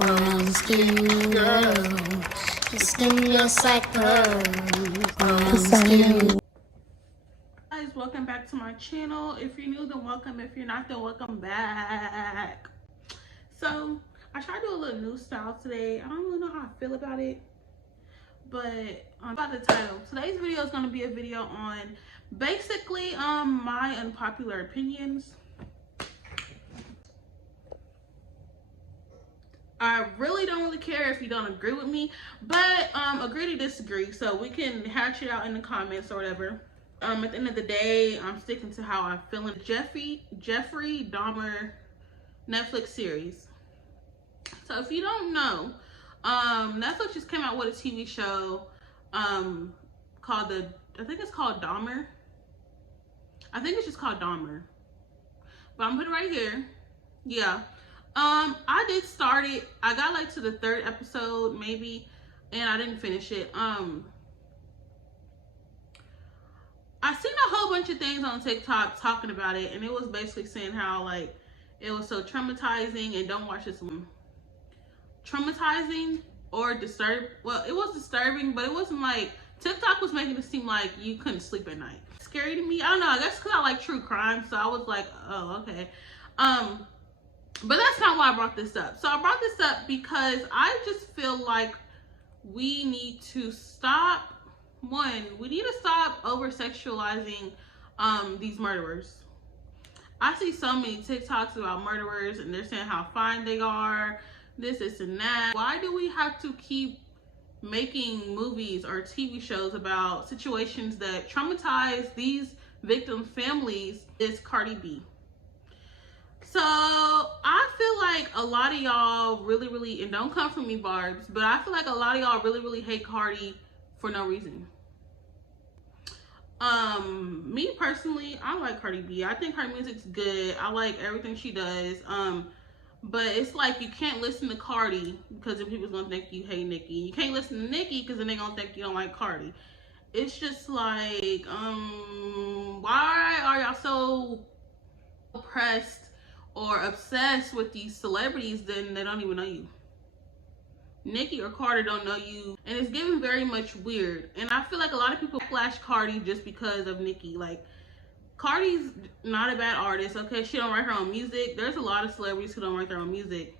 Brown skin girl, your skin just like pearl. Brown skin. Guys, welcome back to my channel. If you're new, then welcome. If you're not, then welcome back. So I tried to do a little new style today. I don't really know how I feel about it, but about the title, today's video is going to be a video on basically my unpopular opinions. I really don't care if you don't agree with me, but agree to disagree, so we can hatch it out in the comments or whatever. At the end of the day, I'm sticking to how I'm feeling. Jeffery Dahmer Netflix series. So if you don't know, Netflix just came out with a TV show called I think it's called Dahmer. I think it's just called Dahmer. But I'm putting it right here. Yeah. I did start it. I got like to the 3rd episode maybe, and I didn't finish it. I seen a whole bunch of things on TikTok talking about it, and it was basically saying how like it was so traumatizing, and don't watch this one. Traumatizing or well, it was disturbing, but it wasn't like TikTok was making it seem like you couldn't sleep at night. Scary to me. I don't know, I guess because I like true crime, so I was like, oh, okay. But that's not why I brought this up. So I brought this up because I just feel like we need to stop. We need to stop over-sexualizing these murderers. I see so many TikToks about murderers, and they're saying how fine they are, this and that. Why do we have to keep making movies or TV shows about situations that traumatize these victims' families? Is Cardi B. So I feel like a lot of y'all really, and don't come for me, Barbs, but I feel like a lot of y'all really hate Cardi for no reason. Me personally, I like Cardi B. I think her music's good. I like everything she does. But it's like you can't listen to Cardi because then people's gonna think you hate Nicki. You can't listen to Nicki because then they're gonna think you don't like Cardi. It's just like, why are y'all so oppressed or obsessed with these celebrities then they don't even know you? Nicki or Carter don't know you, and it's getting very much weird. And I feel like a lot of people flash Cardi just because of Nicki. Like, Cardi's not a bad artist, okay? She don't write her own music. There's a lot of celebrities who don't write their own music.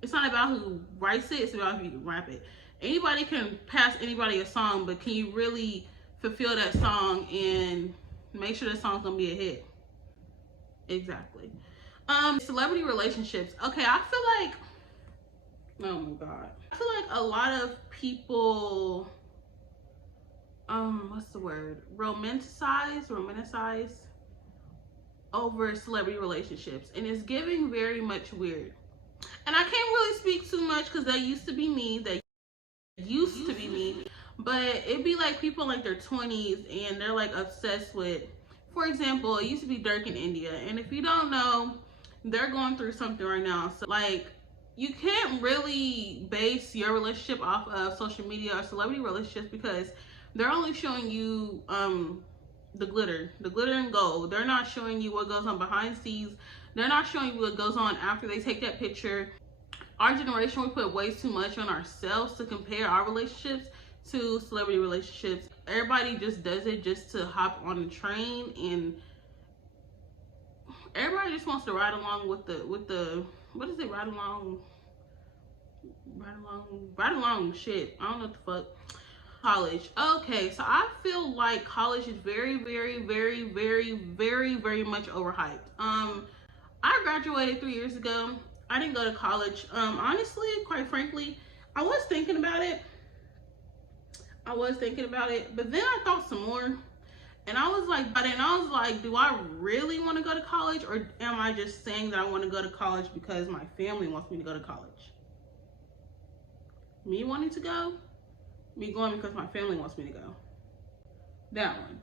It's not about who writes it, it's about who you can rap it. Anybody can pass anybody a song, but can you really fulfill that song and make sure that song's gonna be a hit? Exactly. Celebrity relationships. Okay, I feel like, oh my god, I feel like a lot of people what's the word, romanticize over celebrity relationships, and it's giving very much weird. And I can't really speak too much because that used to be me, but it'd be like people in like their 20s and they're like obsessed with, for example, it used to be Dirk in India, and if you don't know, they're going through something right now. So like, you can't really base your relationship off of social media or celebrity relationships because they're only showing you the glitter and gold. They're not showing you what goes on behind the scenes. They're not showing you what goes on after they take that picture. Our generation, we put way too much on ourselves to compare our relationships to celebrity relationships. Everybody just does it just to hop on the train, and everybody just wants to ride along with the what is it, ride along shit, I don't know what the fuck. College. Okay, so I feel like college is very much overhyped. I graduated 3 years ago. I didn't go to college. Honestly, quite frankly, I was thinking about it, but then I thought some more, and I was like, do I really want to go to college, or am I just saying that I want to go to college because my family wants me to go to college? Me wanting to go, me going because my family wants me to go. That one.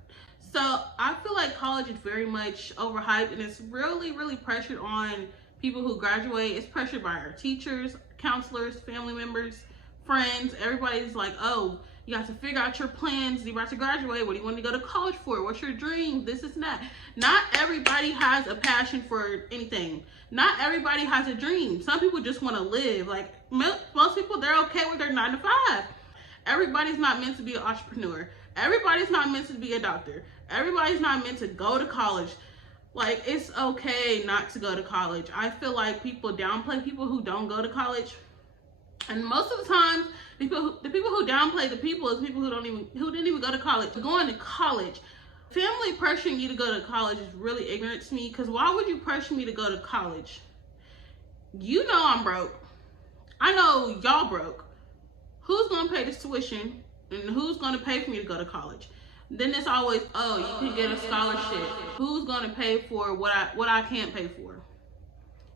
So I feel like college is very much overhyped, and it's really pressured on people who graduate. It's pressured by our teachers, counselors, family members, friends. Everybody's like, oh, You got to figure out your plans. You're about to graduate. What do you want to go to college for? What's your dream? This is that. Not everybody has a passion for anything. Not everybody has a dream. Some people just want to live. Like most people, they're okay with their 9 to 5. Everybody's not meant to be an entrepreneur. Everybody's not meant to be a doctor. Everybody's not meant to go to college. Like, it's okay not to go to college. I feel like people downplay people who don't go to college. And most of the time, the people who downplay the people is people who didn't even go to college. Going to college, family pressuring you to go to college is really ignorant to me. Because why would you pressure me to go to college? You know I'm broke. I know y'all broke. Who's gonna pay this tuition, and who's gonna pay for me to go to college? Then it's always, oh, you can get a scholarship. Who's gonna pay for what I can't pay for?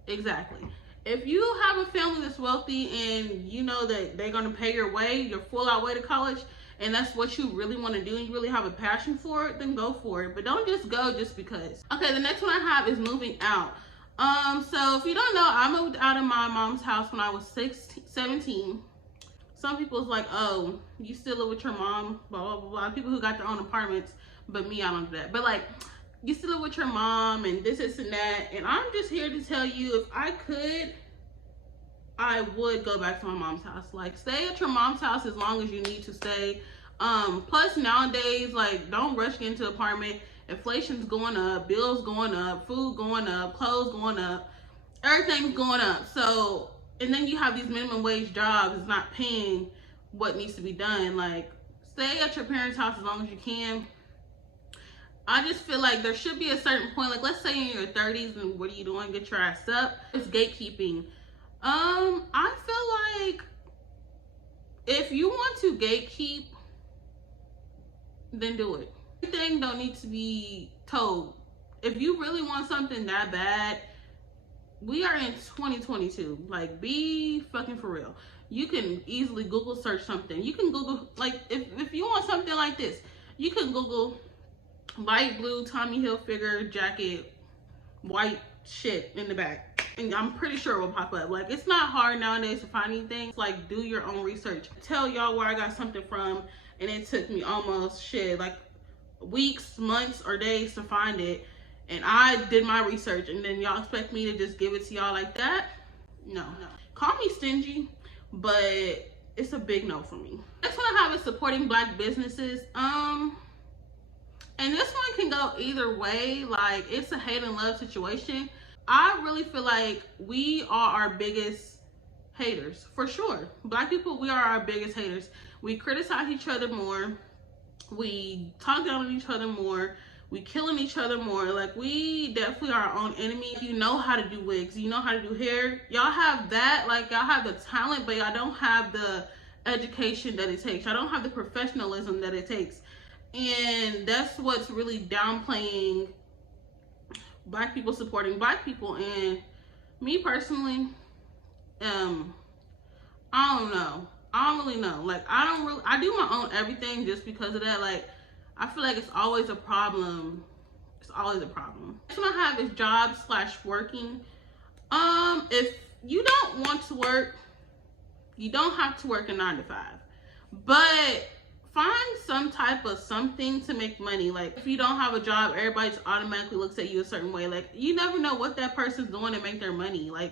Exactly. If you have a family that's wealthy and you know that they're gonna pay your way, your full out way to college, and that's what you really want to do, and you really have a passion for it, then go for it. But don't just go just because. Okay, the next one I have is moving out. So if you don't know, I moved out of my mom's house when I was 17. Some people's like, oh, you still live with your mom, blah, blah, blah, blah. People who got their own apartments, but me, I don't do that. But like, you still live with your mom and this and that. And I'm just here to tell you, if I could, I would go back to my mom's house. Like, stay at your mom's house as long as you need to stay. Plus nowadays, like, don't rush into an apartment. Inflation's going up, bills going up, food going up, clothes going up, everything's going up. So, and then you have these minimum wage jobs, it's not paying what needs to be done. Like, stay at your parents' house as long as you can. I just feel like there should be a certain point, like let's say in your 30s and what are you doing? Get your ass up. It's gatekeeping. I feel like if you want to gatekeep, then do it. Everything don't need to be told. If you really want something that bad, we are in 2022. Like, be fucking for real. You can easily Google search something. You can Google, like, if you want something like this, you can Google light blue Tommy Hilfiger jacket, white shit in the back, and I'm pretty sure it will pop up. Like, it's not hard nowadays to find anything. It's like, do your own research. Tell y'all where I got something from, and it took me almost like weeks, months, or days to find it. And I did my research, and then y'all expect me to just give it to y'all like that? No. Call me stingy, but it's a big no for me. Next one I have is supporting Black businesses. And this one can go either way. Like, it's a hate and love situation. I really feel like we are our biggest haters, for sure. Black people, we are our biggest haters. We criticize each other more. We talk down on each other more. We killing each other more. Like, we definitely are our own enemy. You know how to do wigs, you know how to do hair, y'all have that. Like, y'all have the talent, but y'all don't have the education that it takes. Y'all don't have the professionalism that it takes. And that's what's really downplaying Black people supporting Black people. And me personally, I don't know. I don't really know. Like, I do my own everything just because of that. Like, I feel like it's always a problem. It's always a problem. Next one I have is job/working. If you don't want to work, you don't have to work a 9 to 5. But find some type of something to make money. Like, if you don't have a job, everybody just automatically looks at you a certain way. Like, you never know what that person's doing to make their money. Like,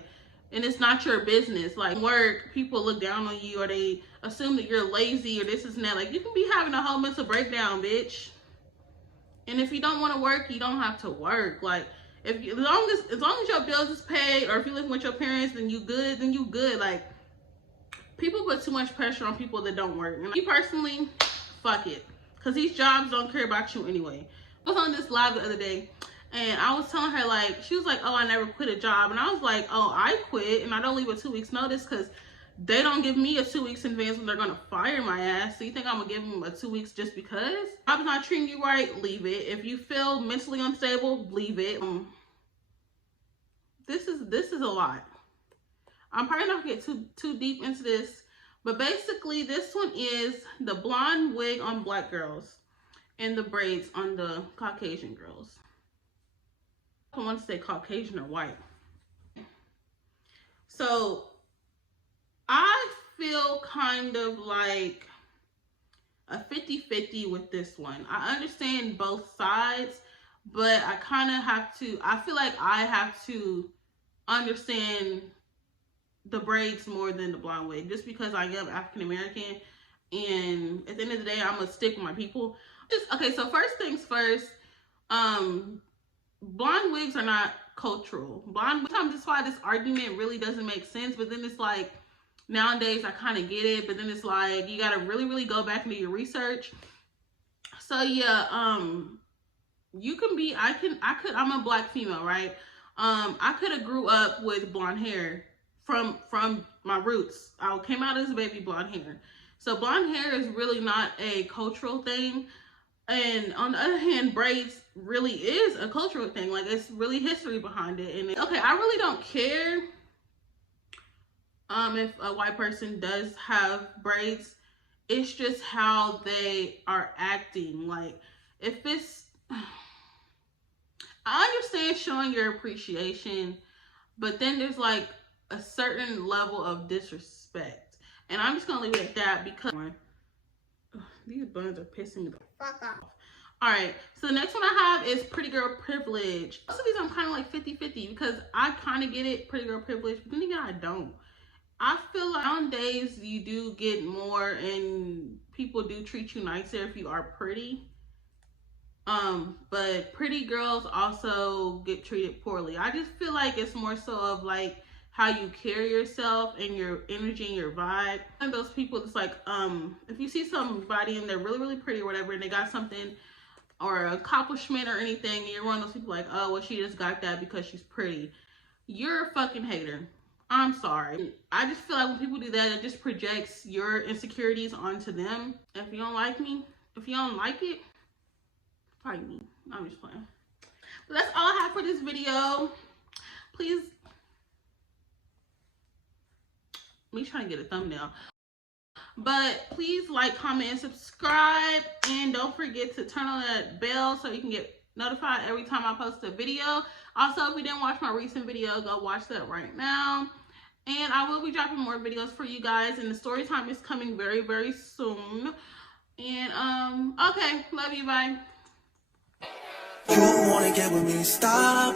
and it's not your business. Like, work, people look down on you, or they assume that you're lazy or this and that. Like, you can be having a whole mental breakdown, bitch. And if you don't want to work, you don't have to work. Like, as long as your bills is paid, or if you live with your parents, then you good, then you good. Like, people put too much pressure on people that don't work. And me personally, fuck it. Because these jobs don't care about you anyway. I was on this live the other day, and I was telling her, like, she was like, oh, I never quit a job. And I was like, oh, I quit, and I don't leave a 2 weeks notice because they don't give me a 2 weeks in advance when they're going to fire my ass. So you think I'm going to give them a 2 weeks just because? If I'm not treating you right, leave it. If you feel mentally unstable, leave it. This is a lot. I'm probably not going to get too deep into this. But basically, this one is the blonde wig on Black girls and the braids on the Caucasian girls. I want to say Caucasian or white. So I feel kind of like a 50-50 with this one. I understand both sides, but I kind of have to, I feel like I have to understand the braids more than the blonde wig, just because I am African American, and at the end of the day, I'm gonna stick with my people. Just okay. So first things first, blonde wigs are not cultural. Blonde. Sometimes that's why this argument really doesn't make sense. But then it's like nowadays I kind of get it, but then it's like you gotta really go back into your research. So yeah, you can be. I'm a black female, right? I could have grew up with blonde hair from my roots. I came out as a baby blonde hair. So blonde hair is really not a cultural thing. And on the other hand, braids really is a cultural thing. Like, it's really history behind it. And okay, I really don't care if a white person does have braids. It's just how they are acting. Like, if it's, I understand showing your appreciation, but then there's like a certain level of disrespect. And I'm just gonna leave it at that because these buns are pissing me the fuck off. Alright, so the next one I have is Pretty Girl Privilege. Most of these I'm kind of like 50-50 because I kind of get it, Pretty Girl Privilege, but then again, I don't. I feel like nowadays you do get more and people do treat you nicer if you are pretty. But pretty girls also get treated poorly. I just feel like it's more so of like how you carry yourself and your energy and your vibe. And those people, it's like, if you see somebody and they're really pretty or whatever, and they got something or an accomplishment or anything, and you're one of those people like, oh, well, she just got that because she's pretty. You're a fucking hater. I'm sorry. I just feel like when people do that, it just projects your insecurities onto them. If you don't like me, if you don't like it, fight me. I'm just playing. But that's all I have for this video. Please, me trying to get a thumbnail. But please like, comment, and subscribe. And don't forget to turn on that bell so you can get notified every time I post a video. Also, if you didn't watch my recent video, go watch that right now. And I will be dropping more videos for you guys. And the story time is coming very soon. And okay, love you, bye. You wanna get with me, stop.